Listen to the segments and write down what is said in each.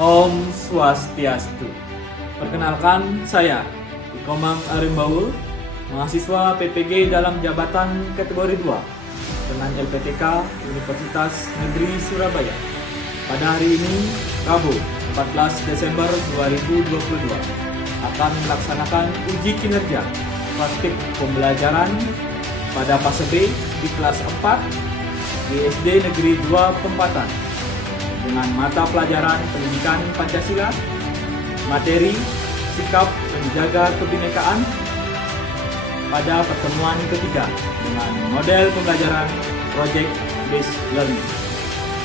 Om Swastiastu. Perkenalkan, saya Ikomang Arimbaul, mahasiswa PPG dalam jabatan kategori 2 dengan LPTK Universitas Negeri Surabaya. Pada hari ini, Rabu 14 Desember 2022, akan melaksanakan uji kinerja praktik pembelajaran pada fase B di kelas 4 di SD Negeri 2 Pempatan dengan mata pelajaran pendidikan Pancasila, materi sikap menjaga kebinekaan pada pertemuan ketiga dengan model pembelajaran Project Based Learning.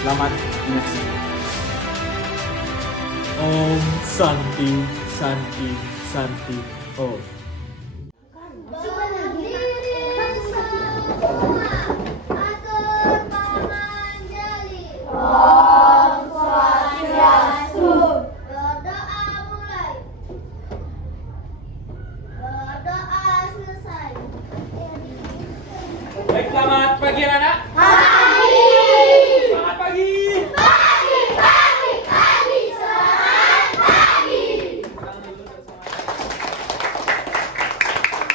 Selamat menyaksikan. Om Santi Santi Santi Om. Baik, selamat pagi anak-anak. Pagi. Selamat pagi. Pagi, pagi, pagi. Selamat pagi.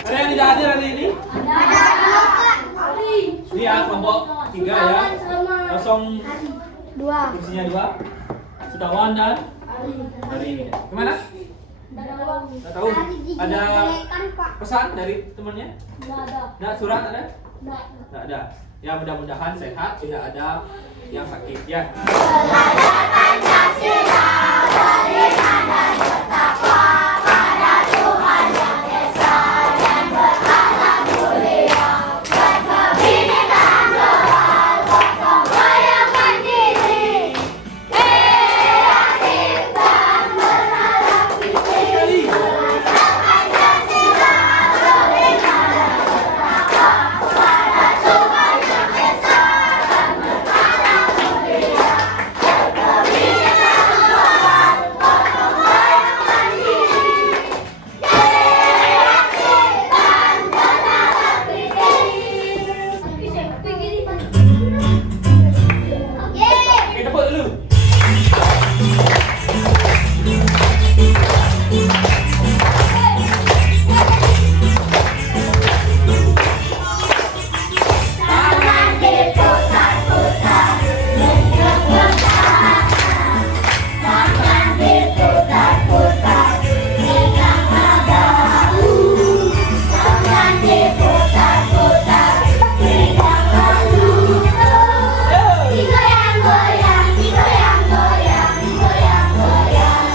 Ada yang tidak hadir hari ini? Ada. Ini ya, kelompok 3 ya. 02. Kursinya 2. Sudawan dan Hari. Kemana? Nggak tahu. Ada pesan dari temannya? Nggak, surat ada? Nggak ada. Ya, mudah-mudahan sehat, tidak ada yang sakit ya. Belajar Pancasila, beriman dan bertakwa pada Tuhan Yang Esa dan berakhlak mulia, berkebinekaan global, gotong royong mandiri, kreatif dan berharap tinggi. Belajar Pancasila, beriman dan bertakwa pada Tuhan Yang Esa dan berakhlak mulia, berkebinekaan global, gotong royong mandiri, kreatif dan berharap tinggi. Kita tepuk dulu. Tangan diputar-putar, tunjuk pertahanan. Tangan diputar-putar, pegang bahu. Tangan diputar-putar, pegang bahu. Digoyang-goyang, digoyang-goyang, digoyang-goyang.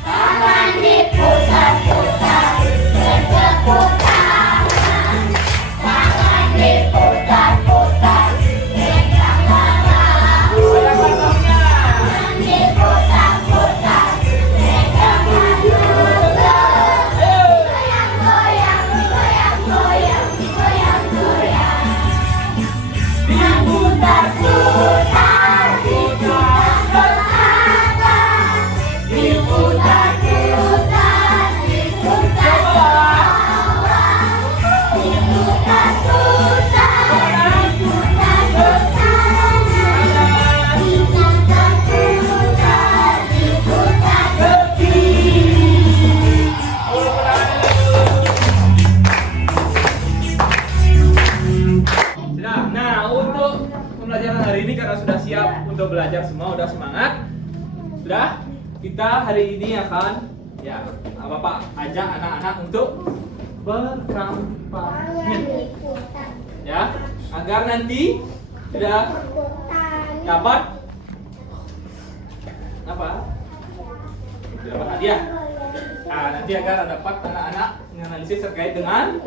Tangan diputar-putar, bertepuk tangan. Tangan diputar-putar, pegang bahu. Tangan diputar-putar, pegang bahu. Digoyang-goyang, digoyang-goyang, digoyang-goyang. Diputar-putar, diputar ke atas. Diputar-putar, diputar ke bawah. Diputar-putar, diputar ke kanan. Diputar-putar, diputar ke kiri. Sudah. Nah, untuk pembelajaran hari ini karena sudah siap untuk belajar semua, udah semangat. Sudah, kita hari ini akan Bapak ajak anak-anak untuk berkampanye. Ya, agar nanti sudah dapat apa? Dapat hadiah. Nah, nanti agar dapat anak-anak menganalisis terkait dengan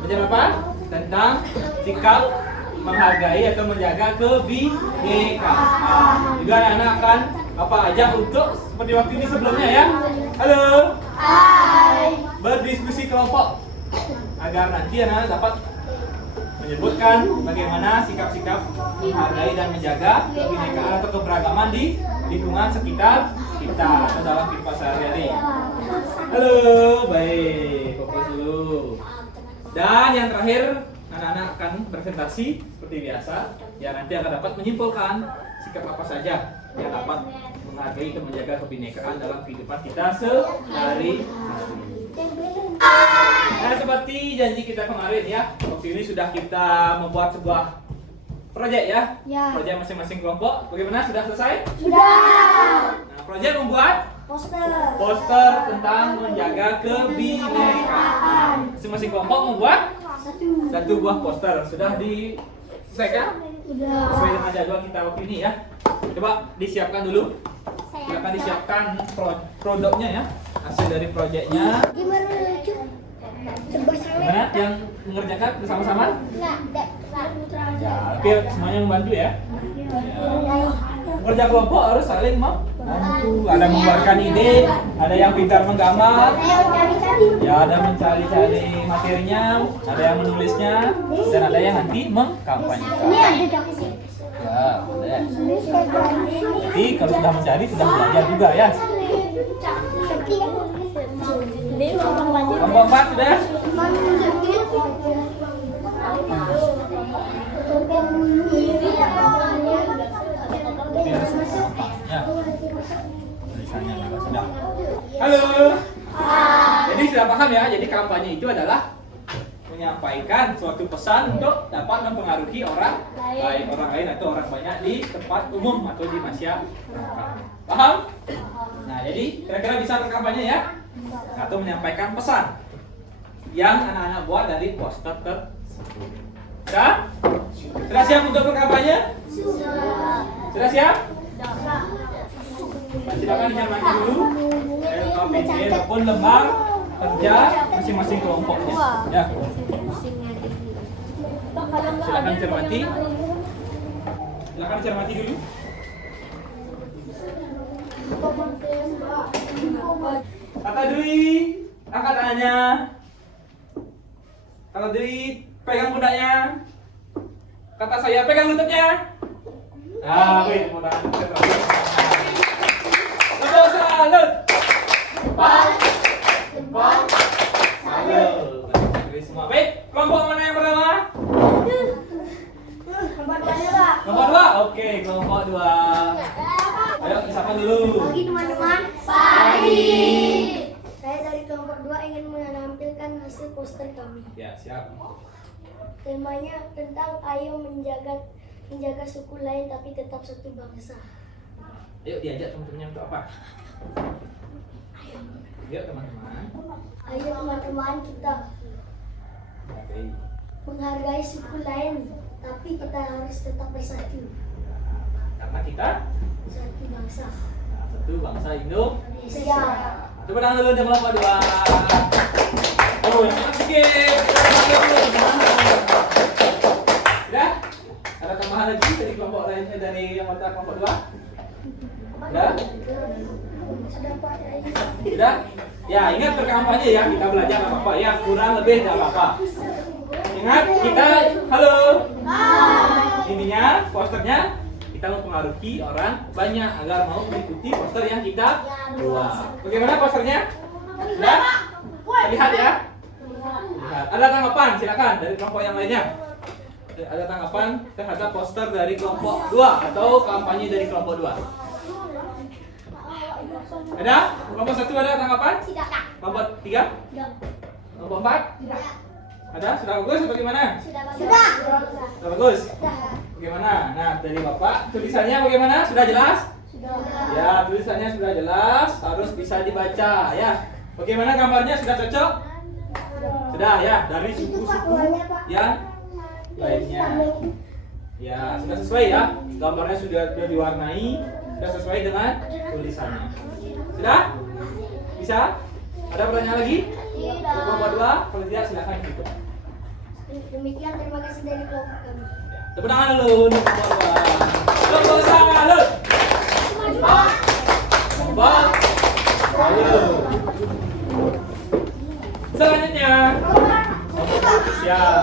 macam apa? Tentang sikap menghargai atau menjaga kebinekaan. Juga anak-anak akan Bapak ajak untuk seperti waktu ini sebelumnya ya. Halo. Hai. Berdiskusi kelompok agar nanti anak-anak dapat menyebutkan bagaimana sikap-sikap menghargai dan menjaga kebinekaan atau keberagaman di lingkungan sekitar kita atau dalam kehidupan sehari-hari. Halo, baik, fokus dulu. Dan yang terakhir, anak-anak akan presentasi seperti biasa. Ya nanti akan dapat menyimpulkan sikap apa saja yang dapat menghargai dan menjaga kebinekaan dalam kehidupan kita sehari-hari. Nah, seperti janji kita kemarin ya, waktu ini sudah kita membuat sebuah proyek ya. Proyek masing-masing kelompok. Bagaimana? Sudah selesai? Sudah. Nah, proyek membuat Poster tentang menjaga kebinekaan. Masing-masing kelompok membuat satu buah poster. Sudah diselesaikan? Sesuai dengan jadwal kita waktu ini ya. Coba disiapkan dulu. Silakan disiapkan produknya ya. Hasil dari proyeknya. Gimana lucu? Gimana yang mengerjakan bersama-sama? Enggak, Ya, oke, semuanya membantu ya. Kerja kelompok harus saling membantu. Ada membuarkan ide, ada yang pintar menggambar, ya ada mencari-cari materinya, ada yang menulisnya, dan ada yang nanti mengkampanyekan. Ini ada dong. Ya, boleh. Jadi kalau sudah mencari sudah belajar juga ya. Kelompok 4 sudah? Ya. Tulisannya juga sudah. Halo. Jadi sudah paham ya? Jadi kampanye itu adalah menyampaikan suatu pesan untuk dapat mempengaruhi orang lain atau orang banyak di tempat umum atau di masyarakat. Paham? Nah, jadi kira-kira bisa berkampanye ya? Atau menyampaikan pesan yang anak-anak buat dari poster tersebut. Sudah siap untuk berkampanye? Sudah siap? Silakan dinyalakan dulu PC ataupun lembar kerja masing-masing kelompoknya. Ya. Silakan cermati. Silakan cermati dulu. Kata Dwi, angkat tangannya. Kata Dwi, pegang pundaknya. Kata saya, pegang lututnya. Ah, wait, mudah. Lepas salut. Salut. Jadi semua baik. Kelompok mana yang pertama? Kelompok 2. Oke, kelompok 2. Ayo, siapa dulu? Pagi teman-teman. Pagi. Saya dari kelompok 2 ingin menampilkan hasil poster kami. Ya, siap. Temanya tentang ayo menjaga suku lain tapi tetap satu bangsa. Ayo diajak teman-temannya untuk apa? Ayo teman-teman. Ayo teman-teman kita Oke. menghargai suku lain tapi kita harus tetap bersatu. Karena kita Satu bangsa. satu bangsa Indonesia. Indonesia. Tepuk tangan dulu untuk kelompok 2. Oh, yang mana sedikit? Sudah? Ada tambahan lagi dari kelompok lainnya dari yang anggota kelompok 2? Sudah? Sudah? Ya, ingat berkampanye ya, kita belajar apa-apa ya, kurang lebih tidak apa-apa. Ingat, kita halo. Intinya posternya kita mempengaruhi orang banyak agar mau mengikuti poster yang kita buat. Bagaimana posternya? Sudah? Lihat ya. Lihat. Ada tanggapan? Silakan dari kelompok yang lainnya. Ada tanggapan terhadap poster dari kelompok 2 atau kampanye dari kelompok 2? Ada? Kelompok 1 ada tanggapan? Kelompok 3? Kelompok 4? Ada? Sudah bagus atau bagaimana? Sudah bagus? Bagaimana? Nah, dari Bapak, tulisannya bagaimana? Sudah jelas? Ya, tulisannya sudah jelas, harus bisa dibaca ya. Bagaimana gambarnya? Sudah cocok? Sudah ya, dari suku-suku yang lainnya. Ya, sudah sesuai ya. Gambarnya sudah diwarnai, sudah sesuai dengan tulisannya. Sudah? Bisa? Ada pertanyaan lagi? Untuk kelompok 2? Kalau tidak silakan ikut. Demikian, terima kasih dari kelompok kami. Tepuk tangan dulu untuk kelompok 2. Kelompok salut. Kelompok salut. Selanjutnya. Siap.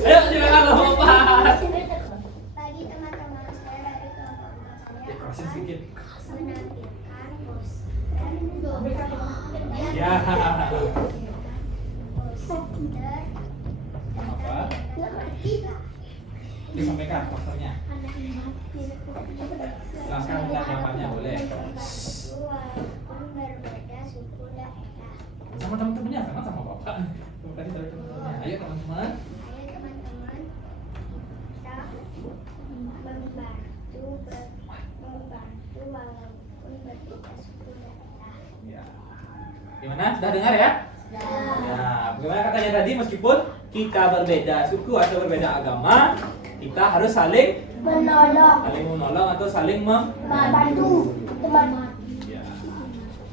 Ayo silakan kelompok 4. Pagi teman-teman, saya dari kelompok 4 saya Kerasin sedikit. menampilkan poster Ya. tentang apa? Disampaikan posternya. Jelaskan tentang jawabannya boleh. Sama teman-temannya, sama bapak. Tadi teman-temannya. Ayo teman-teman. Ya. Gimana? Sudah dengar ya? Ya. Bagaimana katanya tadi, meskipun kita berbeda suku atau berbeda agama, kita harus saling menolong atau saling membantu teman. Ya.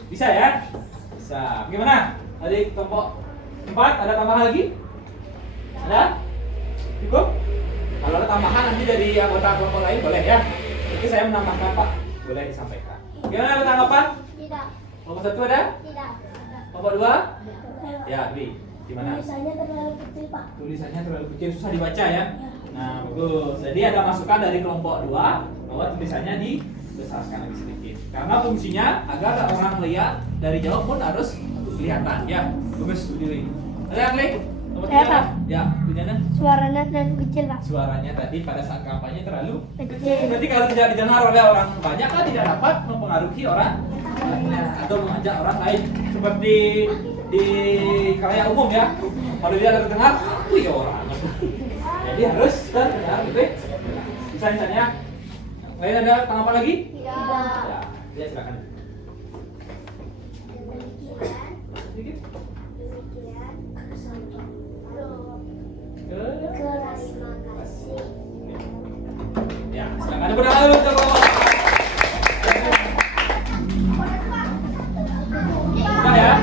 Bisa ya? Bisa. Gimana? Tadi kelompok 4 ada tambahan lagi? Ada? Cukup? Kalau ada tambahan nanti dari anggota kelompok lain boleh ya. Nanti saya menambahkan Pak. Boleh disampaikan. Gimana tanggapan? Tidak. Kelompok 1 ada? Tidak. Kelompok 2? Ya, Dwi. Gimana? Tulisannya terlalu kecil, Pak. Tulisannya terlalu kecil, susah dibaca ya? Nah, bagus. Jadi ada masukan dari kelompok 2 bahwa tulisannya dibesarkan lagi sedikit. Karena fungsinya agar orang melihat dari jauh pun harus kelihatan ya. Bagus, Dwi. Ada yang lain? Kelompok 3? Pak. Ya, gimana? Suaranya terlalu kecil, Pak. Suaranya tadi pada saat kampanye terlalu Kecil. Berarti kalau tidak didengar oleh orang banyak kan tidak dapat mempengaruhi orang lainnya atau mengajak orang lain seperti di khalayak umum ya. Kalau dia terdengar, ya orang. Jadi harus terdengar gitu. Misalnya lain ada tanggapan lagi? Tidak. Ya silakan. Sedikit. Ya, silakan ada dulu coba. Bukan ya?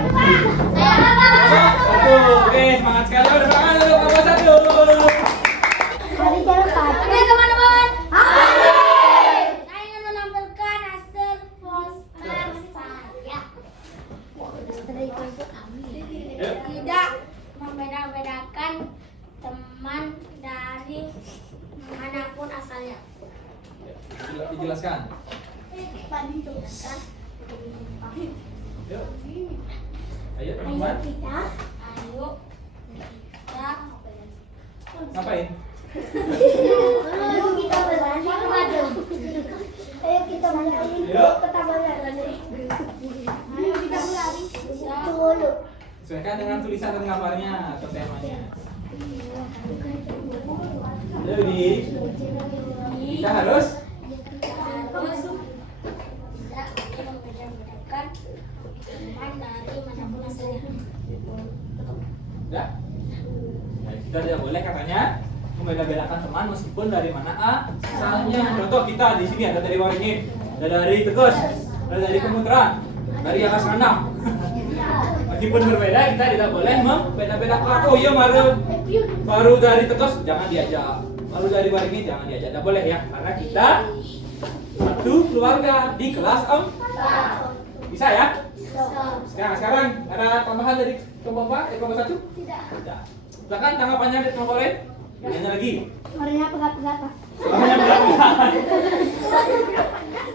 Satu. Oke, semangat sekali. Udah semangat dulu kelompok 1. Hari jalan, Oke teman-teman, Hai. saya ingin menampilkan hasil poster saya. Dari kelompok kami. Tidak membeda-bedakan teman dari manapun asalnya. Dijelaskan. Dijelaskan. Yuk. Ayo teman-teman. Ayo kita Ngapain? Ayo kita berlari ke madem. Ayo kita berlari ke taman lari. Ayo kita berlari. Dulu. Sesuaikan dengan tulisan dan gambarnya atau temanya. Jadi kita harus tidak membeda-bedakan teman dari manapun asalnya. ya. Nah, kita tidak boleh katanya membeda-bedakan teman meskipun dari mana asalnya. Contoh kita di sini ada dari Waringin, ada dari Tegus, ada dari Kemuteran, dari atas Ranam. Meskipun berbeda kita tidak boleh membeda-bedakan. Oh iya baru dari Tegus jangan diajak, baru dari Waringin jangan diajak. Tidak boleh ya, karena kita satu keluarga di kelas 4. Bisa ya? Sekarang ada tambahan dari kelompok 4, kelompok 1? Tidak. Silakan tanggapannya dari kelompok lain. Ada lagi. Suaranya pegat-pegat, Pak. Suaranya berat-berat.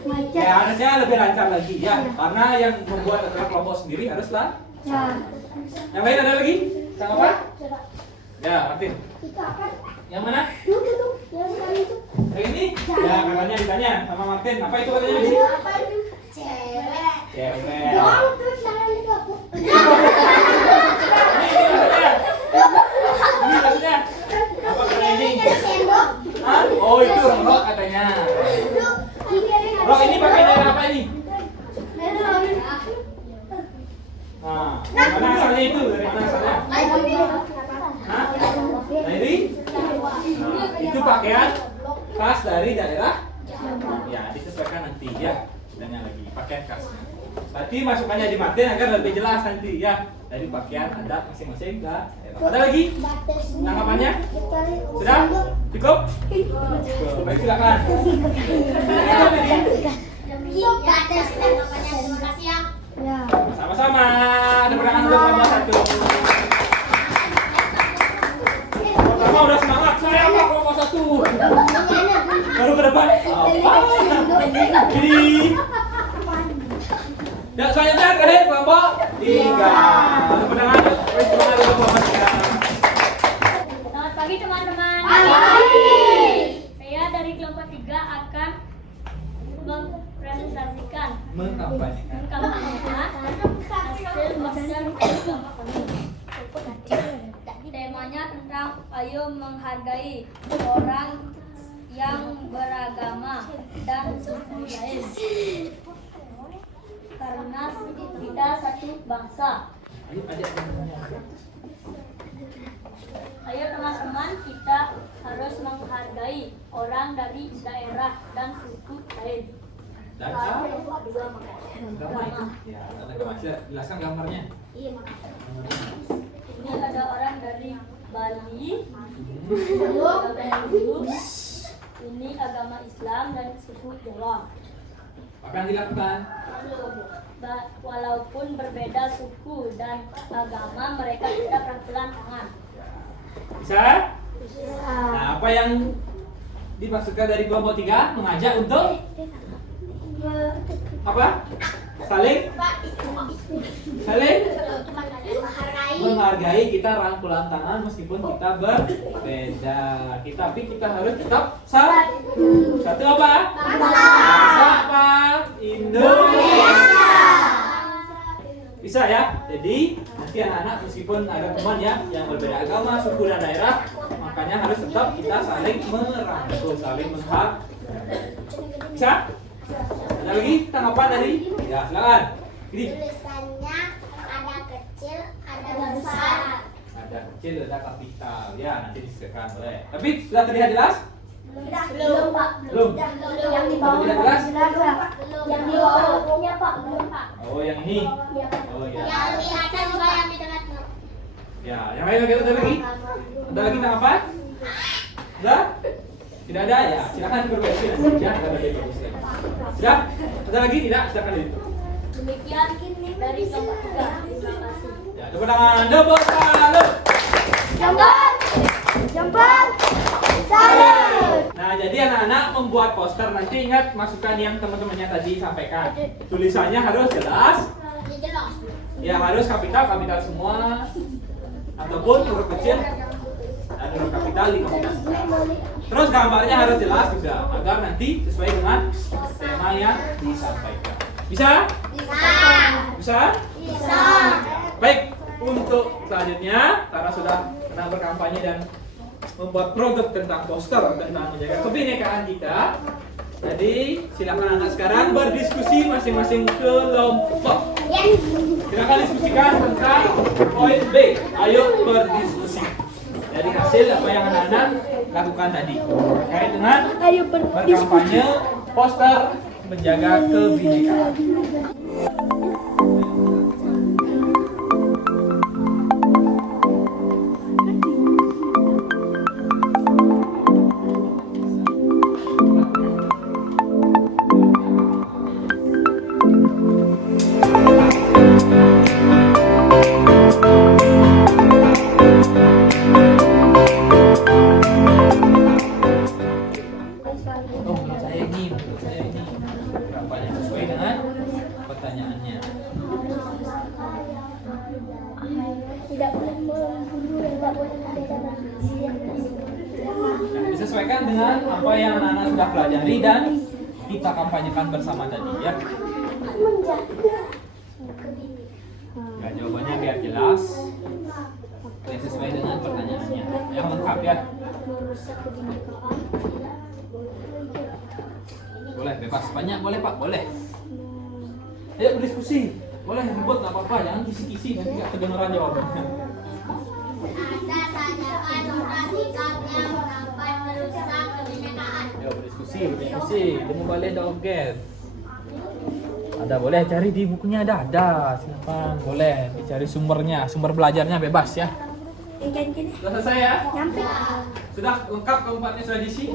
Macet. Ya harusnya lebih lancar lagi ya, karena yang membuat adalah kelompok sendiri haruslah. Ya. Yang lain ada lagi? Tanggapan? Ya, Martin. Itu apa? Yang mana? Dulu. Yang sekali itu. Yang ini? Ya, katanya ditanya sama Martin. Apa itu katanya di? Apa itu? Cewek. Cewek. Dong, tuh jangan itu aku. Ini maksudnya. Apa katanya ini? Sendok. Hah? Oh, itu rok katanya. Rok ini pakai dari apa ini? Nah, dari mana asalnya itu? Dari mana asalnya? Hah? Dari? Nah, itu pakaian khas dari daerah. Ya, disesuaikan nanti ya. Dan yang lagi pakaian khasnya. Tadi masukannya di Martin agar lebih jelas nanti ya. Dari pakaian adat masing-masing daerah. Ada lagi? Tanggapannya? Sudah? Cukup? Cukup. Baik, silakan. Ya, tes tanggapannya. Terima kasih ya. Ya. Sama-sama. Ada perangan untuk kelompok 1. Pertama udah semangat. Saya apa kelompok 1? Baru ke depan. Jadi. Ya, selanjutnya ke kelompok 3. Ada perangan untuk kelompok 3. Selamat pagi mempresentasikan Mengkampanyekan. hasil masyarakat agama kami. Temanya tentang ayo menghargai orang yang beragama dan suku lain, karena kita satu bangsa. Ayo adik. Ayo teman-teman, kita harus menghargai orang dari daerah dan suku lain. Dan gambar itu. Ya, ada gambar. Jelaskan gambarnya. Ini ada orang dari Bali, ini agama Islam dan suku Jawa. Apa yang dilakukan? Walaupun berbeda suku dan agama, mereka tidak berpelan tangan. Bisa? Nah, apa yang dimaksudkan dari kelompok 3? Mengajak untuk apa? Saling menghargai. Kita rangkulan tangan meskipun kita berbeda. Tapi kita harus tetap satu apa? Bangsa apa? Indonesia. Bisa ya? Jadi nanti anak-anak meskipun ada teman ya yang berbeda agama, suku dan daerah, makanya harus tetap kita saling merangkul, saling menghargai. Bisa? Ada lagi tanggapan dari? Ya, silakan. Gini. Tulisannya ada kecil, ada besar. Ada kecil, ada kapital. Ya, nanti disediakan boleh. Tapi sudah terlihat jelas? Belum, Pak. Belum. Yang di bawah Tidak jelas? Yang di bawahnya, Pak. Belum, Pak. Oh, yang ini. Iya, Pak. Oh, ya. Yang di atas juga yang di tengah. Ya, yang lain ada lagi? Ada lagi tanggapan? Sudah? Tidak ada ya? Silakan diperbaiki nanti ya. Ada lagi bagusnya. Sudah? Ada lagi? Tidak? Silakan itu. Demikian dari kelompok 3. Terima kasih. Ya, tepuk tangan. Tepuk tangan. Jempol. Salut. Nah, jadi anak-anak membuat poster nanti ingat masukkan yang teman-temannya tadi sampaikan. Tulisannya harus jelas. Jelas. Ya, harus kapital semua. Ataupun huruf kecil dan huruf kapital dikombinasikan. Terus gambarnya harus jelas juga agar nanti sesuai dengan tema yang disampaikan. Bisa? Bisa? Bisa. Baik, untuk selanjutnya karena sudah pernah berkampanye dan membuat produk tentang poster tentang menjaga kebinekaan kita. Jadi silakan anak sekarang berdiskusi masing-masing kelompok. Yes. Silakan diskusikan tentang poin B. Ayo berdiskusi. Dari hasil apa yang anak-anak lakukan tadi terkait dengan berkampanye poster menjaga kebinekaan. Saya ini berapanya sesuai dengan pertanyaannya. Tidak boleh membunuh, tidak boleh ada Nah, disesuaikan dengan apa yang anak-anak sudah pelajari dan kita kampanyekan bersama tadi ya. Ya, jawabannya biar jelas dan sesuai dengan pertanyaannya. Yang lengkap ya. Boleh bebas banyak boleh Pak, boleh. Ayo berdiskusi. Boleh ribut nggak apa-apa, jangan kisi-kisi nanti nggak kedengeran jawabannya. Ada sajakan sikap yang dapat merusak kebinekaan. Ayo berdiskusi. Temu balik doget. Ada boleh cari di bukunya ada. Silakan boleh dicari sumbernya, sumber belajarnya bebas ya. Sudah selesai ya? Nyampe. Sudah lengkap keempatnya sudah diisi?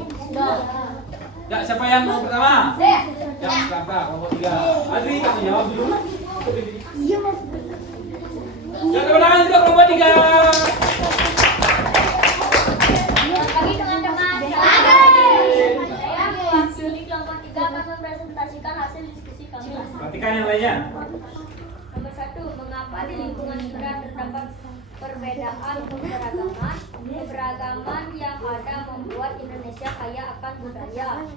Ya, siapa yang mau pertama? Ya, kakak, kelompok 3. Adri, kamu jawab dulu. Iya, Mas. Ya, tepuk tangan untuk kelompok 3. Pagi teman-teman. Saya mewakili kelompok 3 akan mempresentasikan hasil diskusi kami. Perhatikan yang lainnya. Nomor 1, mengapa di lingkungan kita terdapat perbedaan keberagaman? Keberagaman yang ada membuat Indonesia kaya akan budaya.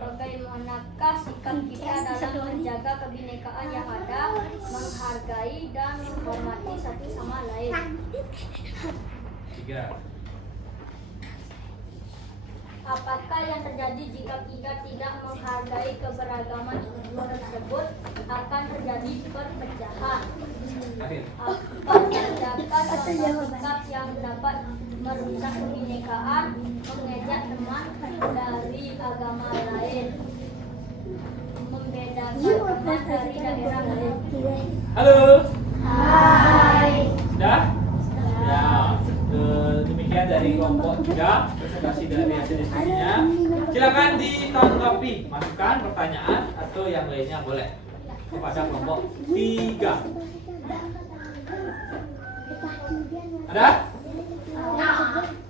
Bagaimanakah sikap sikap kita dalam menjaga kebinekaan yang ada, menghargai dan menghormati satu sama lain. 3. Apakah yang terjadi jika kita tidak menghargai keberagaman tersebut? Akan terjadi perpecahan. Akhir. Akan terdapat sikap yang dapat merusak kebinekaan, mengejek teman dari agama lain, membedakan teman dari daerah lain. Halo. Hai. Sudah? Ya. Demikian dari kelompok 3 presentasi dari hasil diskusinya. Silakan ditanggapi, masukkan pertanyaan atau yang lainnya boleh kepada kelompok 3. Ada?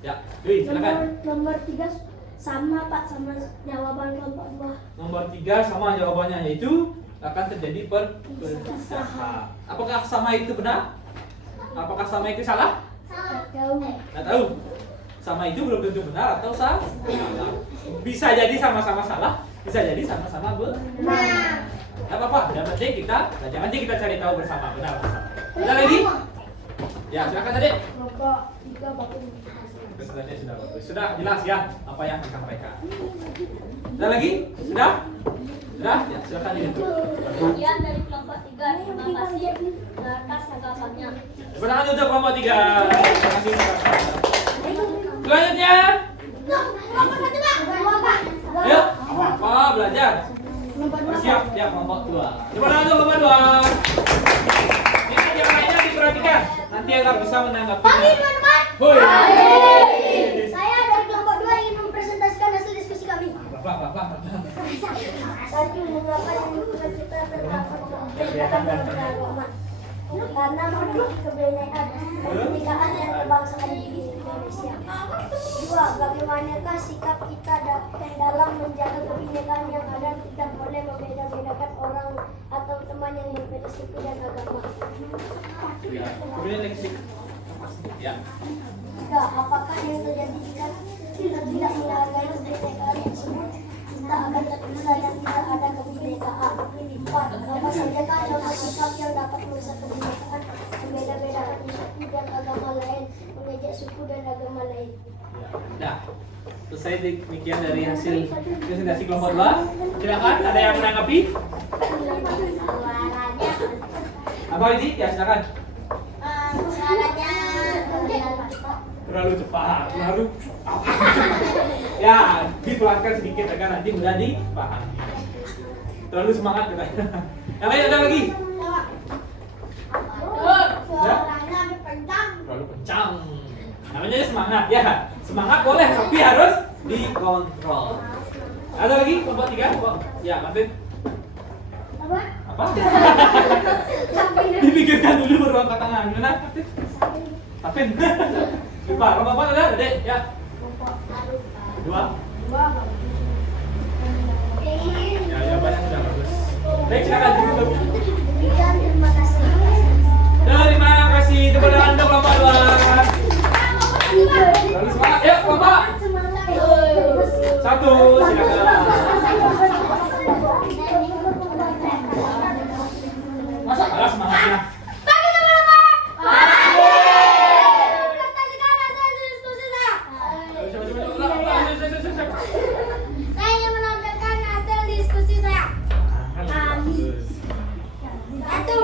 Ya, Dwi, silakan. Nomor 3 sama Pak sama jawaban kelompok 2. Nomor 3 sama jawabannya, yaitu akan terjadi perpecahan. Apakah sama itu benar? Apakah sama itu salah? Nggak tahu. Sama itu belum tentu benar atau salah. Bisa jadi sama-sama salah, bisa jadi sama-sama benar. Nggak apa-apa, yang penting kita belajar, nanti kita cari tahu bersama benar atau salah. Ada lagi? Ya, silakan tadi. Kelompok 3 bagus. Presentasinya sudah bagus. Sudah jelas ya apa yang akan mereka. Ada lagi? Sudah? Sudah? Ya, silakan ini. Sekian dari kelompok 3. Terima kasih atas tanggapannya. Bertangan untuk kelompok 3. Terima kasih. Selanjutnya. Ayo, apa belajar? Siap, ya kelompok 2. Coba tangan untuk kelompok 2. Ini yang lainnya diperhatikan. Nanti akan bisa menanggapinya. Hoi. Saya dari kelompok 2 ingin mempresentasikan hasil diskusi kami. Bapak. Satu, mengapa yang dibuat kita terdapat kebinekaan dalam beragama? Karena memiliki kebinekaan yang kebangsaan di Indonesia. 2, bagaimanakah sikap kita dalam menjaga kebinekaan yang ada, tidak boleh membeda-bedakan orang atau teman yang berbeda suku dan agama. Ya, kemudian next. Ya. 3, apakah yang terjadi jika kita tidak menghargai kebinekaan tersebut? Kita akan terpisah dan tidak ada kebinekaan. 4, apa sajakah contoh sikap yang dapat merusak kebinekaan, membeda-bedakan suku dan agama lain, mengejek suku dan agama lain? Nah, selesai demikian dari hasil presentasi kelompok 2. Silakan, ada yang menanggapi? Apa ini? Ya, silakan. Suaranya Terlalu cepat, terlalu ya, dipelankan sedikit agar nanti mudah dipahami. Terlalu semangat katanya. Yang lain ada lagi? suaranya kencang. Terlalu kencang. Namanya semangat ya. Semangat boleh, tapi harus dikontrol. Ada lagi kelompok 3? Ya, Martin. Apa? Dipikirkan dulu baru angkat tangan. Mana? Martin. Lupa. Kelompok ada? Dek, ya. 2. Ya, jawabannya sudah bagus. Baik, silakan ditutup. Terima kasih. Terima kasih. Tepuk tangan untuk kelompok 2. Lalu semangat, yuk kelompok 1, silakan. Masa kalah semangatnya? Pagi teman-teman. Presentasikan hasil diskusi saya. Saya ingin menampilkan hasil diskusi saya. 1,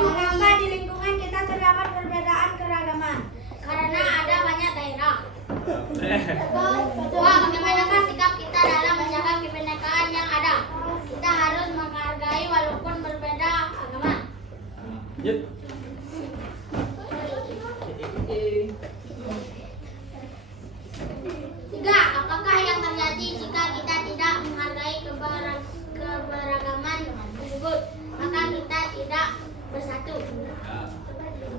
mengapa di lingkungan kita terdapat perbedaan keragaman? Karena ada banyak daerah. 2, bagaimanakah sikap kita dalam menjaga kebinekaan yang ada? Kita harus menghargai walaupun berbeda agama. Yuk. 3, apakah yang terjadi jika kita tidak menghargai keberagaman tersebut? Maka kita tidak bersatu.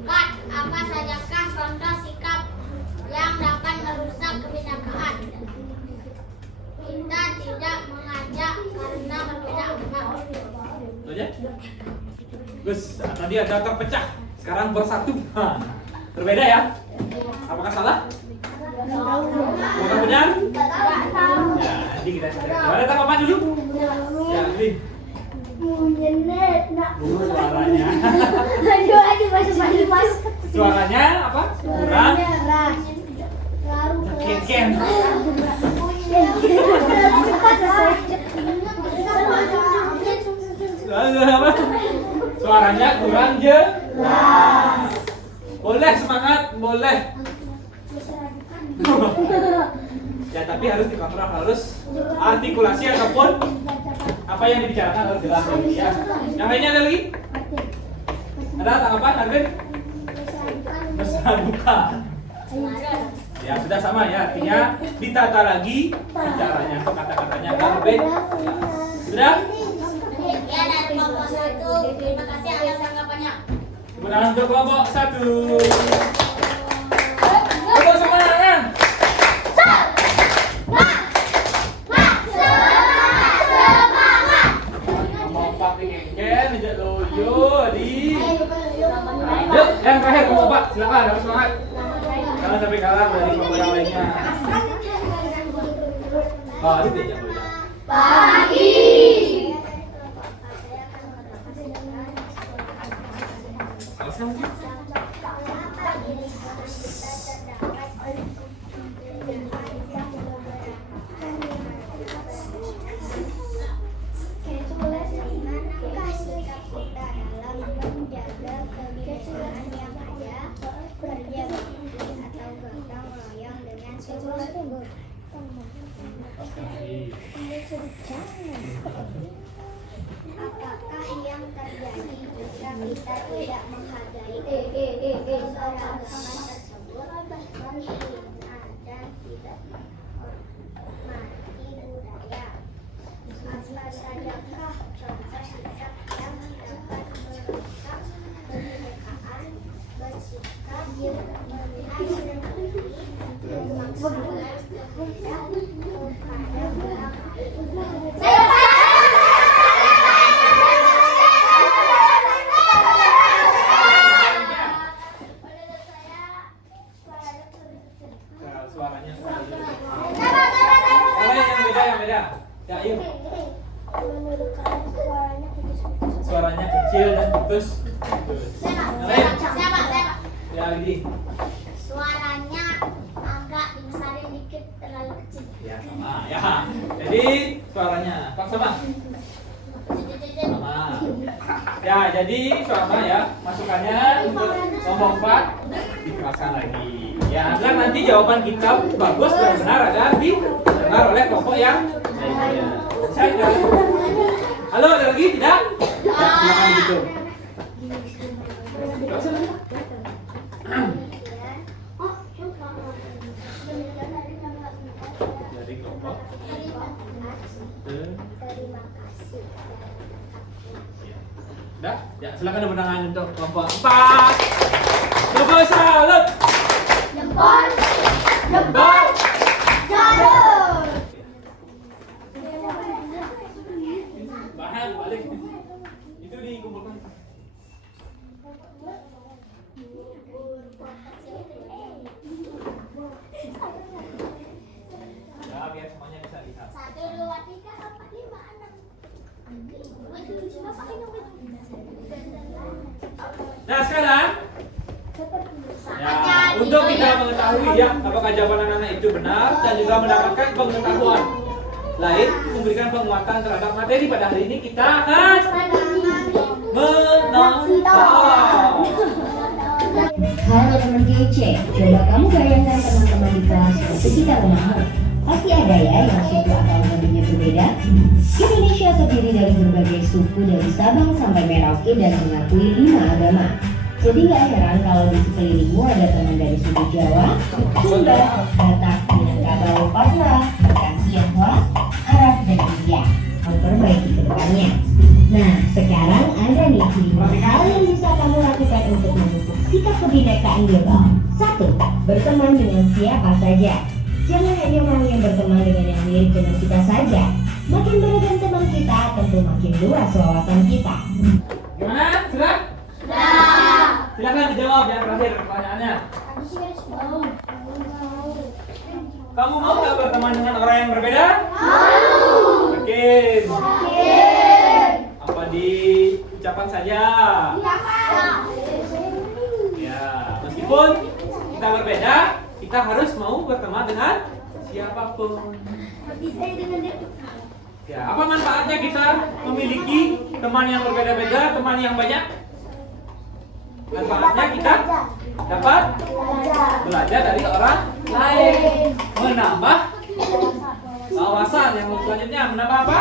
4, apa sajakah contoh sikap yang dapat merusak kebinekaan? Kita tidak mengajak karena berbeda agama. Itu aja. Gus, tadi ada terpecah, sekarang bersatu. Berbeda ya? Apakah salah? Apakah benar? Ya, nanti kita cari. Ada tanggapan dulu? Ya, ini. Munyenet nak. Suaranya. Aduh, mas. Suaranya apa? Kurang. Ras. Lalu Ken. Apa? Suaranya kurang jelas. Boleh semangat, boleh. Ya tapi harus dikontrol, harus artikulasi ataupun apa yang dibicarakan harus jelas ya. Yang lainnya ada lagi? Ada tanggapan, Arvin? Mesra duka. Ya sudah sama ya, artinya ditata lagi bicaranya atau kata-katanya Arvin. Sudah? Ya, dari kelompok 1. Terima kasih atas tanggapannya. Tepuk tangan untuk kelompok 1. Tepuk semangat. Kelompok Ken, ajak loyo, Adi. Yuk, yang terakhir kelompok 4, silakan harus semangat. Jangan sampai kalah dari kelompok yang lainnya. Oh, itu dia jangan. pagi. Apakah yang terjadi jika kita tidak menghargai keragaman tersebut, menghina dan tidak menghormati budaya? Apa sajakah contoh sikap yang dapat merusak kebinekaan, bersikap melihat sendiri, memaksakan kehendak kepada orang lain? Suaranya yang beda. Ya, yuk. Menurut kalian Suaranya kecil dan putus. Yang lain? Siapa? Ya, ini. Suaranya agak dibesarin dikit, terlalu kecil. Ya, sama. Ya. Jadi suaranya sama. Sama. Ya, jadi sama ya. Masukannya untuk kelompok 4 dikeraskan lagi. Ya, agar nanti jawaban kita bagus dan benar agar didengar oleh kelompok yang lainnya. Saya halo, ada lagi? Tidak? Ya, silakan gitu. Dari kelompok Terima kasih. Udah? Ya, silakan tepuk tangan untuk kelompok 4. Kelompok salut. jempol. Bahan balik. Itu dikumpulkan. Ya, biar semuanya bisa lihat. 1, 2, 3, 4, 5, 6. Nah, sekarang ya, untuk kita mengetahui ya apakah jawaban anak-anak itu benar dan juga mendapatkan pengetahuan lain, memberikan penguatan terhadap materi pada hari ini, kita akan menonton. Halo teman kece, coba kamu bayangkan teman-teman di kelas seperti kita menang. Pasti ada ya yang suku atau agamanya berbeda. Indonesia terdiri dari berbagai suku dari Sabang sampai Merauke dan mengakui 5 agama. Jadi gak heran kalau di sekelilingmu ada teman dari suku Jawa, Sunda, Batak, Minangkabau, Papua, bahkan Tionghoa, Arab, dan India. Memperbaiki ke depannya. Nah, sekarang ada nih 5 hal yang bisa kamu lakukan untuk memupuk sikap kebinekaan global. 1. Berteman dengan siapa saja. Jangan hanya mau yang berteman dengan yang mirip dengan kita saja. Makin beragam teman kita, tentu makin luas wawasan kita. Gimana? Sudah? Silakan dijawab yang terakhir pertanyaannya. Kamu mau nggak berteman dengan orang yang berbeda? Makin. Apa ucapan saja. Ya, meskipun kita berbeda, kita harus mau berteman dengan siapapun. Ya, apa manfaatnya kita memiliki teman yang berbeda-beda, teman yang banyak? Manfaatnya kita dapat belajar dari orang lain, menambah wawasan. Yang selanjutnya menambah apa?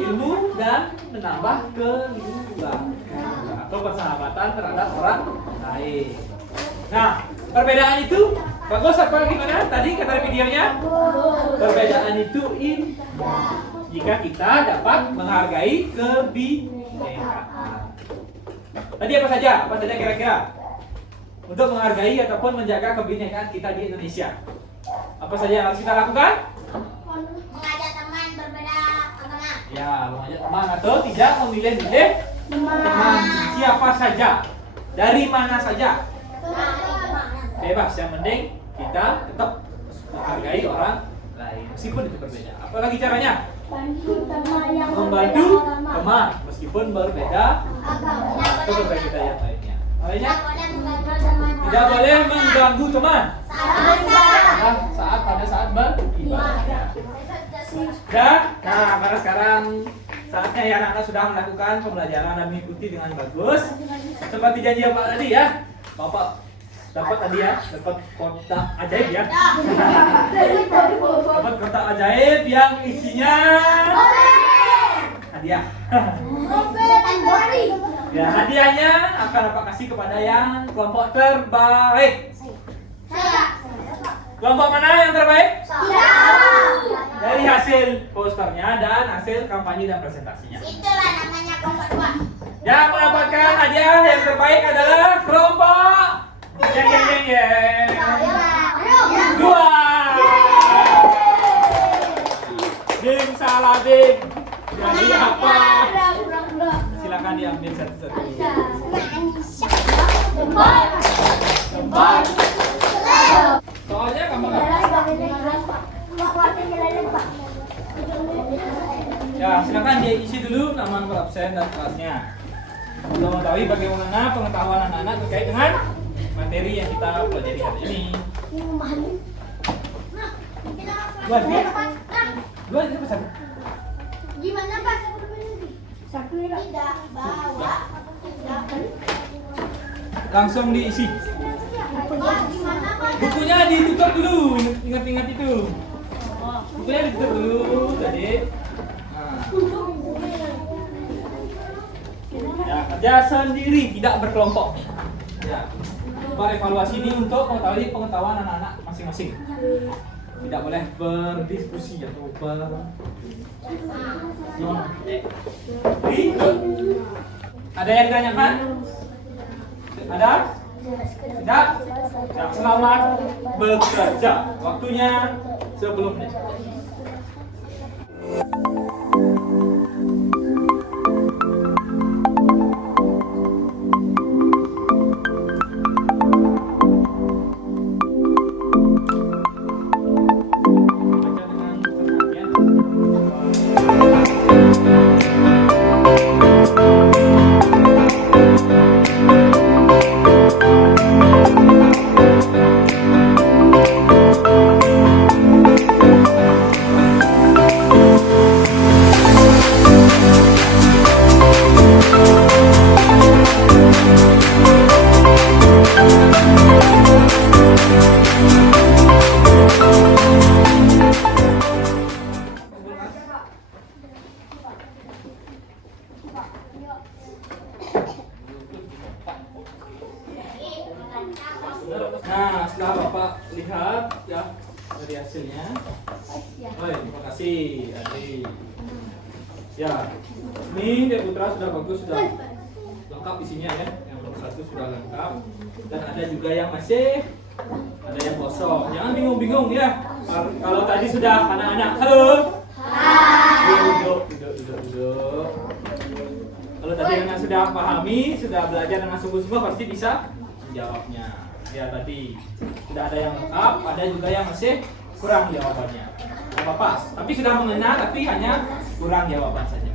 Ilmu dan menambah keluarga atau persahabatan terhadap orang lain. Nah, perbedaan itu bagus apa gimana? Tadi kata videonya, perbedaan itu indah jika kita dapat menghargai kebinekaan. Tadi apa saja? Apa saja kira-kira untuk menghargai ataupun menjaga kebinekaan kita di Indonesia? Apa saja yang harus kita lakukan? Mengajak teman berbeda agama. Ya, mengajak teman atau tidak memilih-milih teman siapa saja, dari mana saja. Bebas, yang penting kita tetap menghargai orang lain meskipun itu berbeda. Apalagi caranya? Membantu teman meskipun berbeda atau berbeda yang lainnya. Lainnya? Tidak boleh mengganggu teman pada saat beribadah. Dan karena sekarang saatnya ya anak-anak sudah melakukan pembelajaran dan mengikuti dengan bagus. Seperti janji Bapak tadi ya, Bapak dapat tadi ya, dapat kotak ajaib ya. Dapat kotak ajaib yang isinya hadiah. Ya, hadiahnya akan Bapak kasih kepada yang kelompok terbaik. Kelompok mana yang terbaik? Dari hasil posternya dan hasil kampanye dan presentasinya. Itulah namanya kelompok 2. Yang mendapatkan hadiah yang terbaik adalah kelompok yang 2. Dim salah dim. Jadi apa? Silakan diambil satu-satu. Soalnya kamu ya, silakan diisi dulu nama nomor absen dan kelasnya. Untuk mengetahui bagaimana pengetahuan anak-anak terkait dengan materi yang kita pelajari hari ini. Dua ini pesan. Gimana Pak? Tidak bawa. Langsung diisi. Gimana Pak? Bukunya ditutup dulu, ingat-ingat itu. Bukunya ditutup dulu tadi. Ya, kerja sendiri, tidak berkelompok. Ya, evaluasi ini untuk mengetahui pengetahuan anak-anak masing-masing. Tidak boleh berdiskusi atau Ada yang ditanyakan? Ada? Tidak? Ya, selamat bekerja. Waktunya 10 menit. Nah, setelah Bapak lihat ya dari hasilnya. Baik, terima kasih Adri. Ya, ini Dek Putra sudah bagus, sudah lengkap isinya ya. Yang nomor 1 sudah lengkap dan ada juga yang masih ada yang kosong. Jangan bingung-bingung ya. Kalau tadi sudah anak-anak, halo. Duduk. Kalau tadi anak sudah pahami, sudah belajar dengan sungguh-sungguh pasti bisa menjawabnya. Ya tadi sudah ada yang lengkap, ada juga yang masih kurang jawabannya. Tidak apa-apa, tapi sudah mengenal, tapi hanya kurang jawaban saja.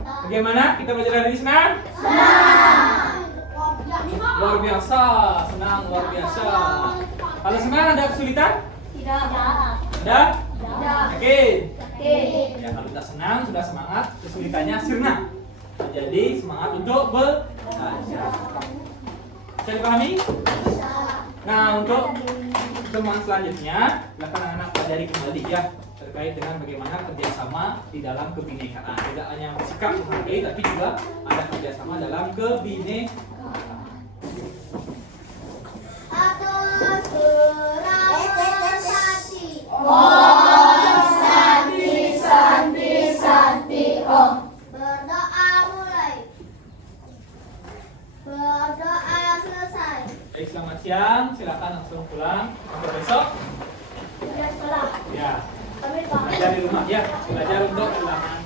Bagaimana kita belajar hari ini senang? Luar biasa, senang luar biasa. Kalau senang ada kesulitan? Tidak. Ada? Tidak. Yakin? Oke. Ya, kalau kita senang, sudah semangat, kesulitannya sirna. Jadi semangat untuk belajar. Bisa dipahami? Nah, untuk teman selanjutnya, silakan anak-anak pelajari kembali ya terkait dengan bagaimana kerjasama di dalam kebinekaan. Tidak hanya bersikap menghargai, tapi juga ada kerjasama dalam kebinekaan. Atur organisasi. Berdoa mulai. Berdoa selesai. Baik, selamat siang. Silakan langsung pulang. Sampai besok. Sudah sekolah. Ya, Kami paham. belajar di rumah ya. Belajar untuk ulangan.